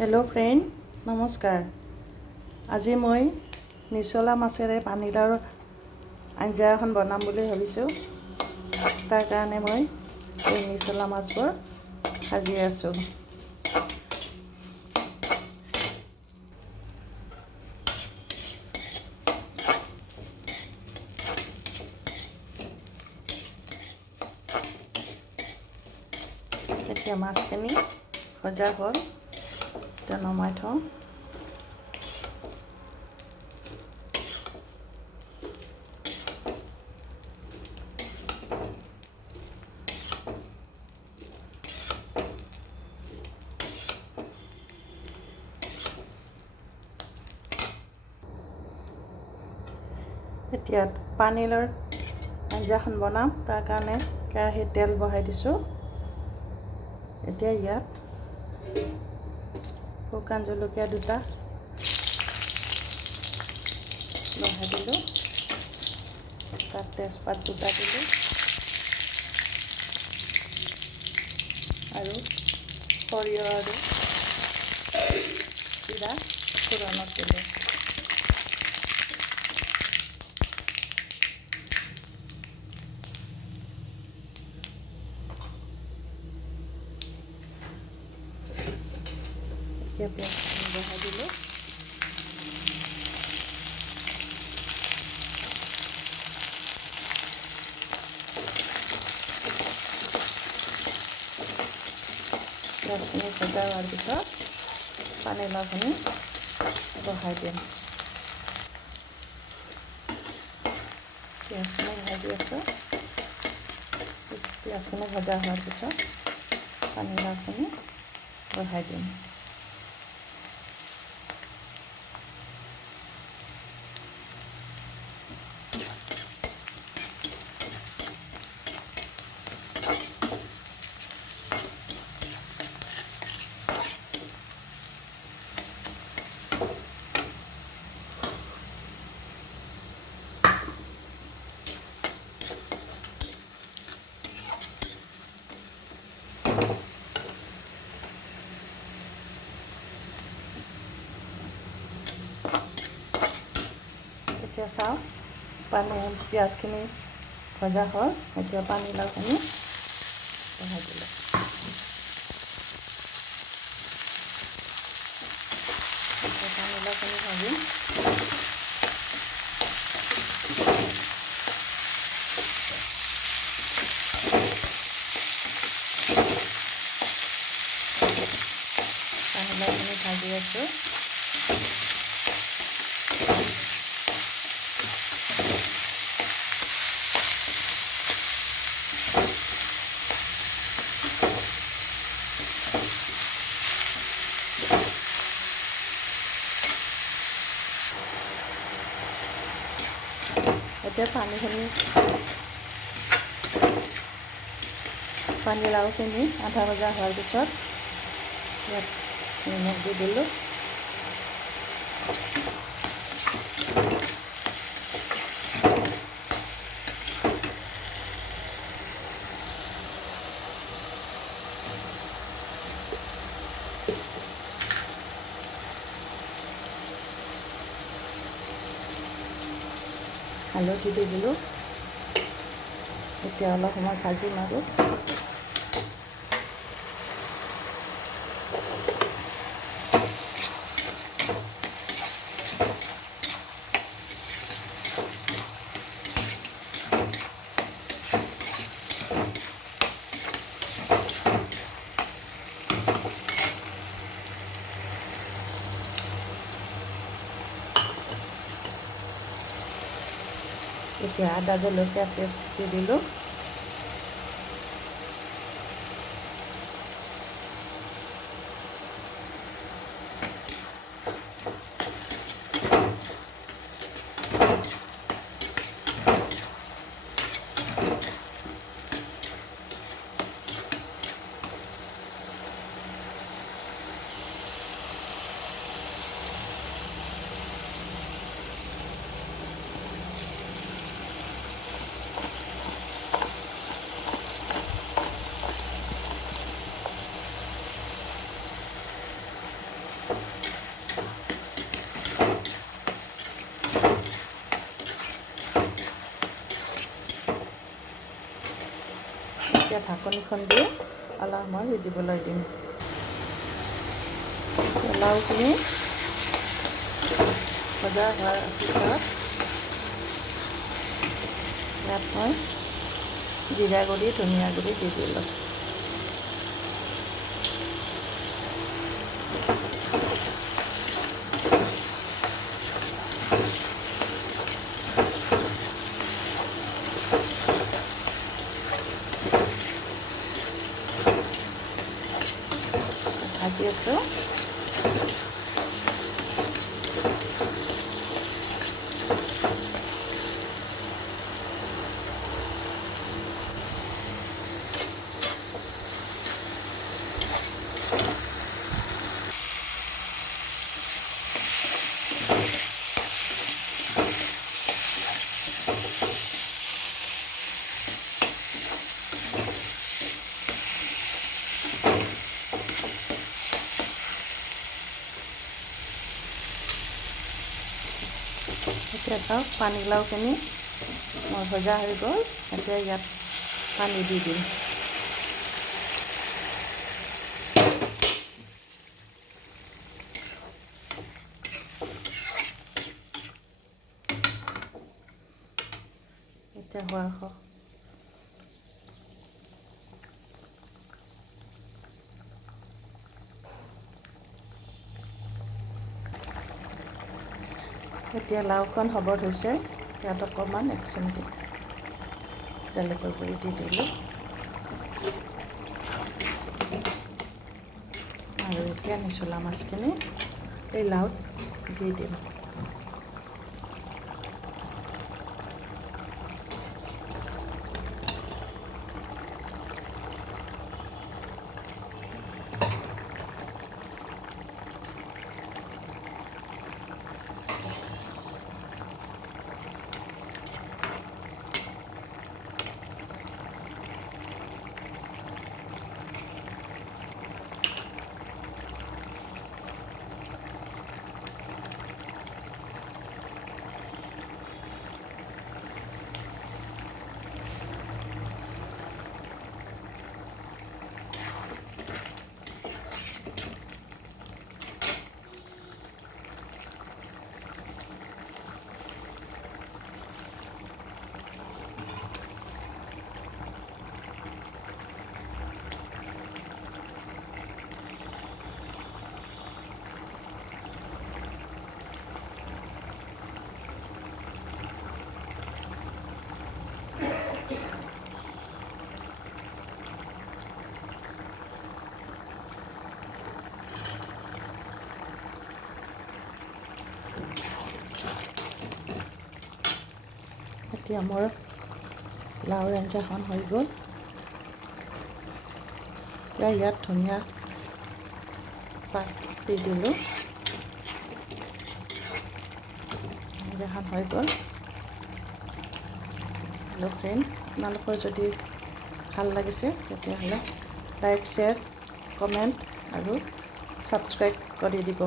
Hello' friend, নমস্কাৰ। আজি মই নিচলা মাছেৰে পানীলাওৰ আঞ্জা এখন বনাম বুলি ভাবিছোঁ। তাৰ কাৰণে মই এই নিচলা মাছবোৰ ভাজি আছোঁ। এতিয়া মাছখিনি ভজা হ'ল, এতিয়া নমাই থওঁ। এতিয়া পানীলাওৰ আঞ্জাখন বনাম, তাৰ কাৰণে কেৰাহীত তেল বহাই দিছোঁ। এতিয়া ইয়াত শুকান জলকীয়া দুটা বহাই দিলোঁ, তাত তেজপাত দুটা দিলোঁ আৰু সৰিয়হ আৰু জিৰা ফোৰণত দিলোঁ। এতিয়া পিঁয়াজখিনি বহাই দিলোঁ। পিঁয়াজখিনি ভজা হোৱাৰ পিছত পানীলাওখিনি বহাই দিম। পিঁয়াজখিনি ভাজি আছোঁ। পিঁয়াজখিনি ভজা হোৱাৰ পিছত পানীলাওখিনি বহাই দিম। এতিয়া চাওঁ, পিঁয়াজখিনি ভজা হ'ল। এতিয়া পানীলাওখিনি বহাই দিলোঁ। এতিয়া পানীলাওখিনি ভাজিম। পানীলাওখিনি ভাজি আছোঁ। এতিয়া পানীলাওখিনি আধা ভজা হোৱাৰ পিছত ইয়াত নিমখ দি দিলোঁ। হালধি দি দিলোঁ। এতিয়া অলপ সময় ভাজিম আৰু এতিয়া আদা জলকীয়া পেষ্ট দি দিলোঁ। এতিয়া ঢাকনিখন দি অলপ সময় সিজিবলৈ দিম। লাওখিনি ভজা হোৱাৰ পিছত ইয়াত মই জিৰা গুড়ি, ধনিয়া গুড়ি দি দিলোঁ। ভাজি আছোঁ। এতিয়া চাওক পানীলাওখিনি মোৰ ভজা হৈ গ'ল। এতিয়া ইয়াত পানী দি দিম। এতিয়া হোৱা এতিয়া লাওখন হ'ব ধৰিছে। ইয়াত অকণমান 1 চিমটি জালুকৰ গুড়ি দি দিলোঁ আৰু এতিয়া নিচলা মাছখিনি এই লাওত দি দিম। এতিয়া মোৰ লাওৰ আঞ্জাখন হৈ গ'ল। এতিয়া ইয়াত ধনিয়া পাত দি দিলোঁ। আঞ্জাখন হৈ গ'ল। হেল্ল' ফ্ৰেণ্ড, আপোনালোকৰ যদি ভাল লাগিছে তেতিয়াহ'লে লাইক, শ্বেয়াৰ, কমেণ্ট আৰু ছাবস্ক্ৰাইব কৰি দিব।